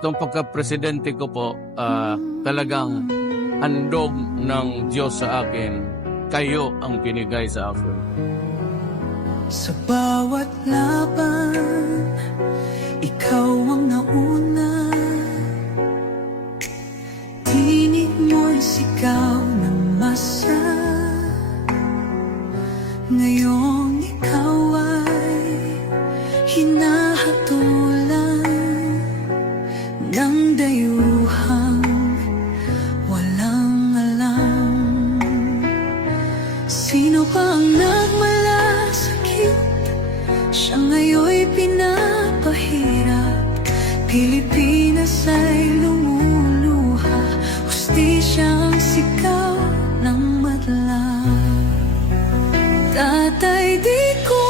Itong pagka-presidente ko po, talagang handog ng Diyos sa akin. Kayo ang binigay sa akin. Sa bawat laban, ikaw ang nauna. Tinig mo'y sigaw ng masa. Ngayong ikaw ay hinahatulan ng dayuhang walang alam. Sino pa ang nagmalasakit? Siya ngayon'y pinapahirap. Pilipinas ay lumuluha. Hustisya ang sigaw ng madlang. Tatay, di ko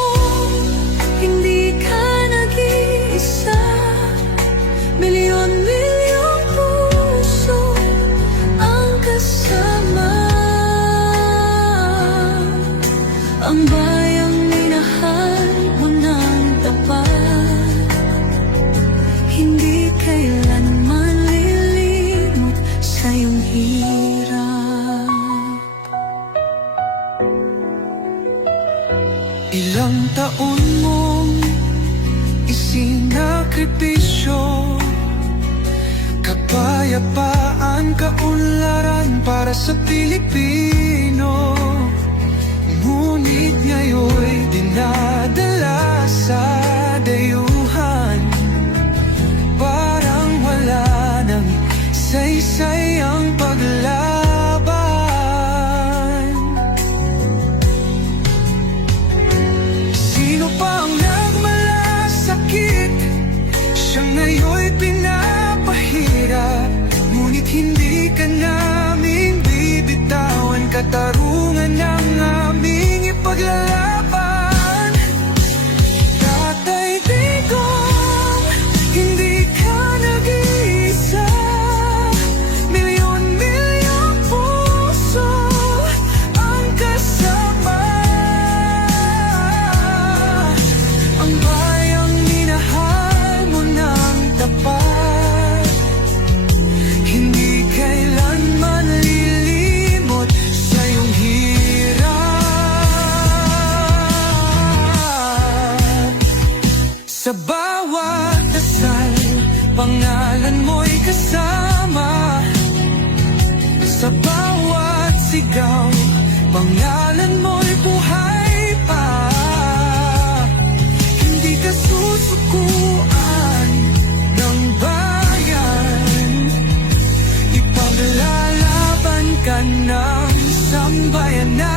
hindi ka nag-iisa. Milyon-milyong puso ang kasama. Ang bayang minahal mo ng tapat, hindi kailanman lilimot sa iyong hirap. Ilang taon mong isinakripisyo, kapayapaan, kaunlaran para sa Pilipino. Ngunit ngayon'y dinadala sa dayuhan. Parang wala nang saysay ang paglaban. Sino pa ang nagmalasakit? Siya ngayon'y pinapahirap. Ngunit hindi ka namin bibitawan. Katarungan ng aming ipaglalaban. Tatay, Digong, hindi ka nag-iisa. Milyon-milyong puso ang kasama. Ang bayang minahal mo ng tapat, hindi kailanman lilimot sa iyong hirap. Sa bawat dasal, pangalan mo'y kasama. Sa bawat sigaw, pangalan mo'y buhay pa. Hindi ka susukuan ng bayan. Ipaglalaban ka ng sambayanan.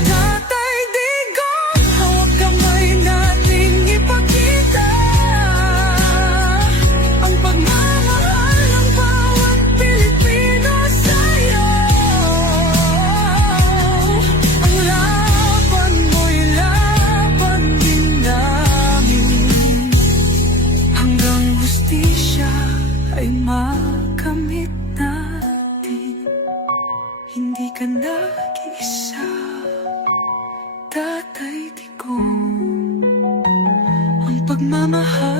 Tatay, Digong, hawak kamay nating ipakita ang pagmamahal ng bawat Pilipino sa'yo. Ang laban mo'y laban din namin, hanggang hustisya ay makamit natin. Hindi ka nag-iisa, Tatay Digong. Ang pagmamahal